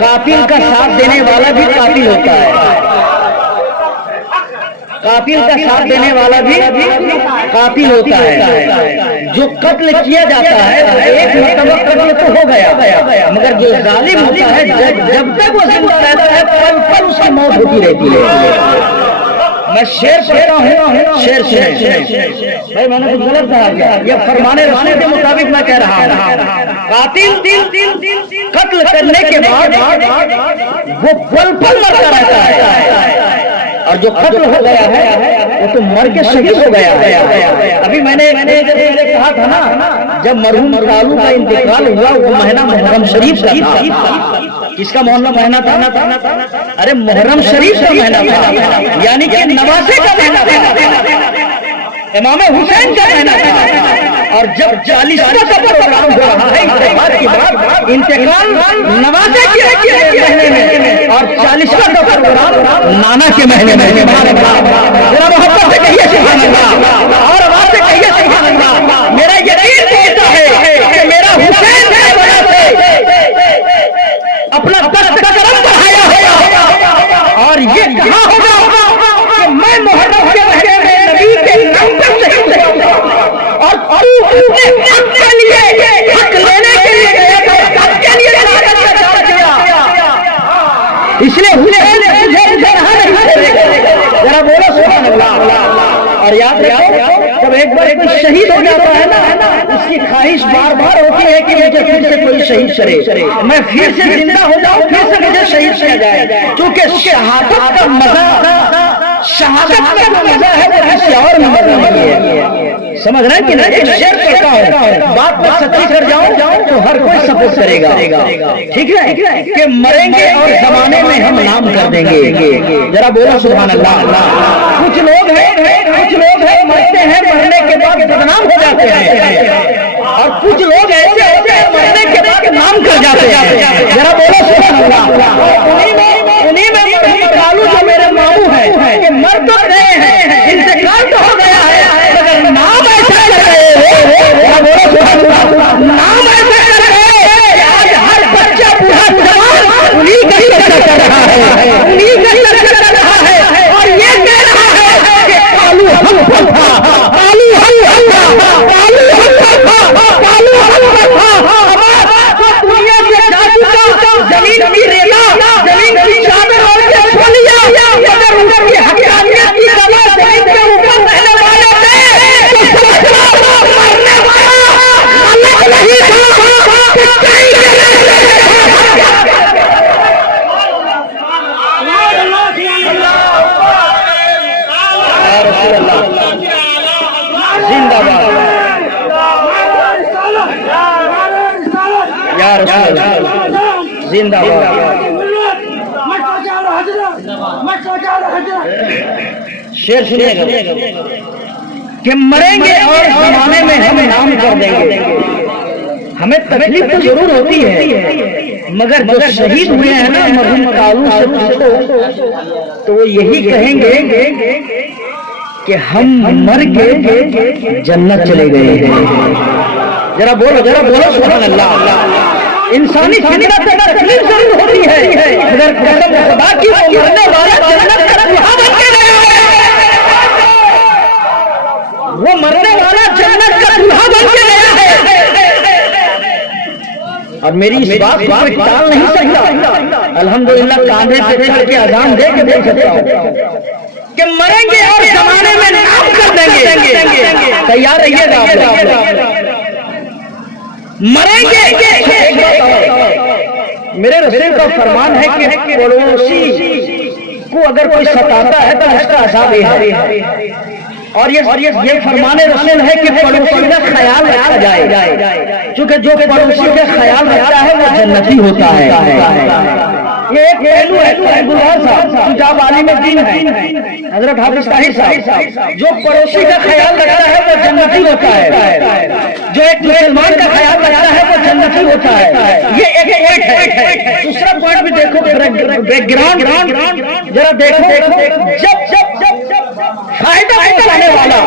कातिल का साथ देने वाला भी कातिल होता है, कातिल का साथ देने वाला भी कातिल होता है। जो कत्ल किया जाता है एक मर्तबा कत्ल तो हो गया, मगर जो जालिम होता है जब तक वो जिंदा रहता है पल पल उसकी मौत होती रहती है। मैं शेर पढ़ता हूँ, शेर सुने भाई, मैंने कुछ गलत कहा क्या? ये फरमाने रसूल के मुताबिक मैं कह रहा हूँ। कातिल कत्ल करने के बाद वो पल पल मरता रहता है, और जो कत्ल हो गया है वो तो मर के शहीद हो गया है। अभी मैंने जब कहा था ना, जब मरहूम कालू का इंतकाल हुआ वो महीना मुहर्रम शरीफ का था। किसका महीना था? अरे मुहर्रम शरीफ का महीना था, यानी कि नवासे का महीना था, इमाम हुसैन का महीना था। और जब 40वां का प्रोग्राम हो रहा है इंतकाल की बात, इंतकाल नवासे के महीने में और 40वां का प्रोग्राम नाना के महीने में। मेरा मोहब्बत से कहिए सुभान अल्लाह, और आवाज से कहिए सुभान अल्लाह। मेरा यकीन कहता है कि मेरा हुसैन की वजह से अपना दर्द कदम बढ़ाया होगा, और ये कहा होगा कि मैं मुहर्रम के महीने में नबी के नाम पर शहीद हुआ, और तू हक के लिए, हक लेने के लिए गया था, हक के लिए शहादत का दावा किया, इसलिए हुसैन तुझे जहाँ नहीं छोड़ेगा। जरा बोलो सुभान अल्लाह। और याद रखो, जब एक बार कोई शहीद हो जाता है ना, उसकी ख्वाहिश बार बार होती है कि मुझे फिर से कोई शहीद करे, मैं फिर से जिंदा हो जाऊं, फिर से मुझे शहीद किया जाए, क्योंकि शहादत का मजा, शहादत का जो मजा है वो किसी और में मजा नहीं है। समझ रहे हैं कि नहीं? एक शेर कहता हूँ, बात पर सच्ची कर जाऊं तो हर कोई सपोर्ट करेगा, ठीक है? कि मरेंगे और जमाने में हम नाम कर देंगे। जरा बोलो सुभान अल्लाह। कुछ लोग हैं मरते हैं, मरने के बाद बदनाम हो जाते हैं, और कुछ लोग ऐसे होते हैं मरने के बाद नाम कर जाते हैं। जरा बोलो सुभान अल्लाह। उन्हीं में कालू जो मेरे मामू हैं, कि मर तो गए हैं, इंतकाल तो हो गया है, मगर नाम ऐसा कर गए, बोलो सुभान अल्लाह, नाम ऐसा कर गए कि आज हर बच्चा बूढ़ा जवान उन्हीं का चर्चा कर रहा है, उन्हीं का चर्चा कर रहा है, और ये कह रहा है कि कालू हम पर था, कालू हम था, कालू हम था, कालू हम था। दुनिया से जा चुका, जमीन की रेला, जमीन की चादर और के छो लिया, मगर उनकी हक़ानियत की दवा जमीन के ऊपर रहने वाले थे, तो समझो मरने वाला अलग नहीं था, सच्चाई जिंदाबाद या रसूल अल्लाह, जिंदाबाद। शेर सुनिएगा कि मरेंगे और जमाने में हम नाम कर देंगे। हमें तकलीफ तो जरूर होती है, मगर जो शहीद हुए हैं ना मरहूम कालू से पूछो तो वो यही कहेंगे कि हम मर के जन्नत चले गए हैं। जरा बोलो सुभान अल्लाह। इंसानी फितरत में तकलीफ जरूर होती है, मगर कसम खुदा की वो मरने वाला जन्नत का दुल्हा बन के गया है, वो मरने वाला जन्नत का दुल्हा बन के गया है। और मेरी इस बात को कोई टाल नहीं सकता। अल्हम्दुलिल्लाह कांधे पे चढ़ के अजान दे के बोल सकता हूँ कि मरेंगे और जमाने में नाम कर देंगे। तैयार रहिएगा, मरेंगे। मेरे रसूल का फरमान है कि पड़ोसी को अगर कोई सताता है तो उसका अज़ाब है। और ये फरमाने रसूल है कि पड़ोसी का ख्याल रखा जाए, क्योंकि जो पड़ोसी का ख्याल रखता है वो जन्नती होता है। ये एक पहलू है गुलार साहब किताब आलिम दीन है हजरत हाफिज ताहिर साहब, जो पड़ोसी का ख्याल रखता है वो जन्नती होता है, जो एक मुसलमान का ख्याल रखता है वो जन्नती होता है। ये एक पॉइंट है। दूसरा पॉइंट भी देखो, बैकग्राउंड जरा देखो, जब फायदा पहुंचाने वाला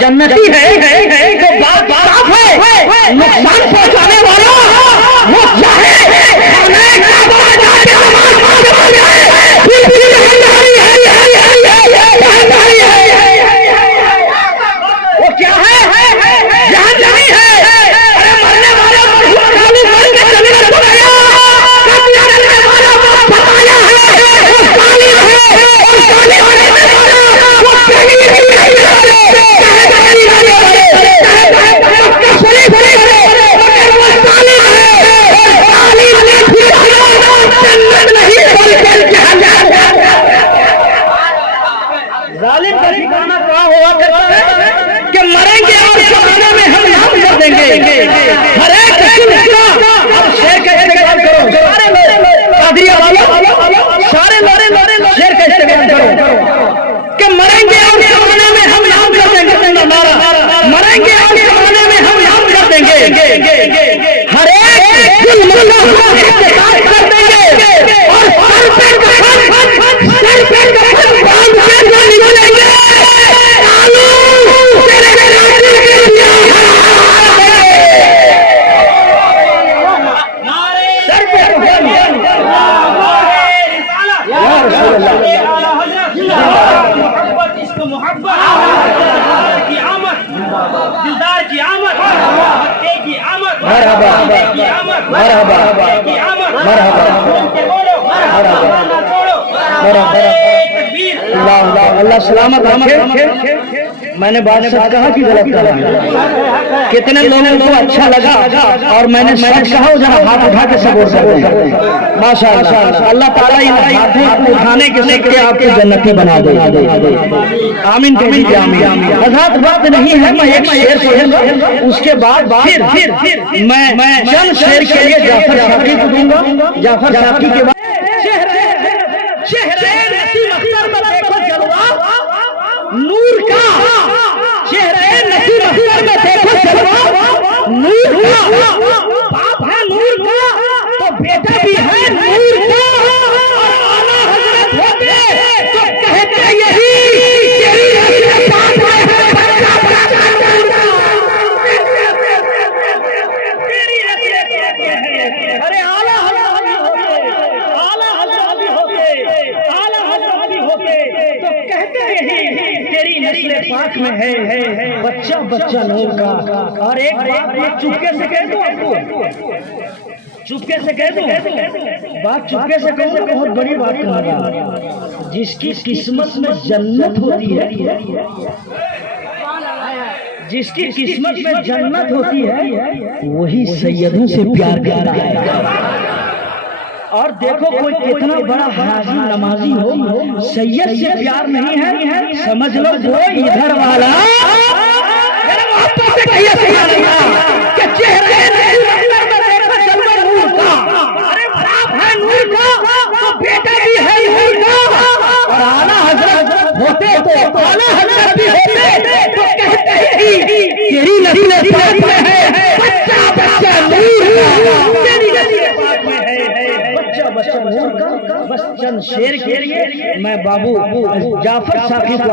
जन्नती है तो बात साफ है, नुकसान पहुंचाने वाला वो चाहे शेर कैसे बयान करो कि मरेंगे और जमाने में हम याद कर देंगे, मरेंगे और जमाने में हम याद कर देंगे, हर एक दिल एहतसाब कर देंगे और सर पे कफन बांध के जो निकलेंगे कालू तेरे कातिल की सर पे कफन। या रसूल मोहब्बत इश्क मोहब्बत की आमद, दिलदार की आमद, मक्के की आमद, मरहबा की आमद, मरहबा की आमद, मरहबा के बोलो ना छोड़ो, तकबीर। अल्लाह सलामत रखे। मैंने बात सच कहा कि गलत कहा? कितने लोगों को अच्छा लगा और मैंने सच कहा हो, जरा हाथ उठा के सपोर्ट कर माशाअल्लाह। अल्लाह ताला इन हाथों को उठाने के सदके आपको जन्नती बना दे। आमीन कहिए आमीन। हज़रत वक्त नहीं है, मैं एक शेर पढ़ूंगा, उसके बाद फिर मैं चंद शेर के लिए जाफर साकी को दूंगा। जाफर साकी के बाद चेहरे नसीम अख्तर में देखो जलवा नूर का, चेहरे नसीम अख्तर में देखो जलवा नूर का, बाप है नूर का तो बेटा भी है नूर का, और आला हज़रत होते तो कहते यही तेरी नस्ल पाक में है बच्चा बच्चा नूर का, तेरी नस्ल पाक में है। अरे आला हज़रत तो कहते यही तेरी नस्ल पाक में है बच्चा बच्चा नूर का। और एक बात मैं चुपके से कह दूं आपको, चुपके से कह दूं बात, चुपके से कहूं तो बहुत बड़ी बात कहूंगा। जिसकी किस्मत में जन्नत होती है, जिसकी किस्मत में जन्नत होती है वही सैयदों से प्यार करता है। और देखो कोई कितना बड़ा हाजी नमाजी हो, सैयद से प्यार नहीं है, समझ लो वो इधर वाला बेटा भी है नूर का, और आला हज़रत होते तो आला हज़रत भी होते तो कहते ही तेरी नस्ल पाक में है बच्चा बच्चा नूर का, तेरी नस्ल पाक में है बच्चा बच्चा नूर का। बस चंद शेर के लिए मैं बाबू जाफर साकी को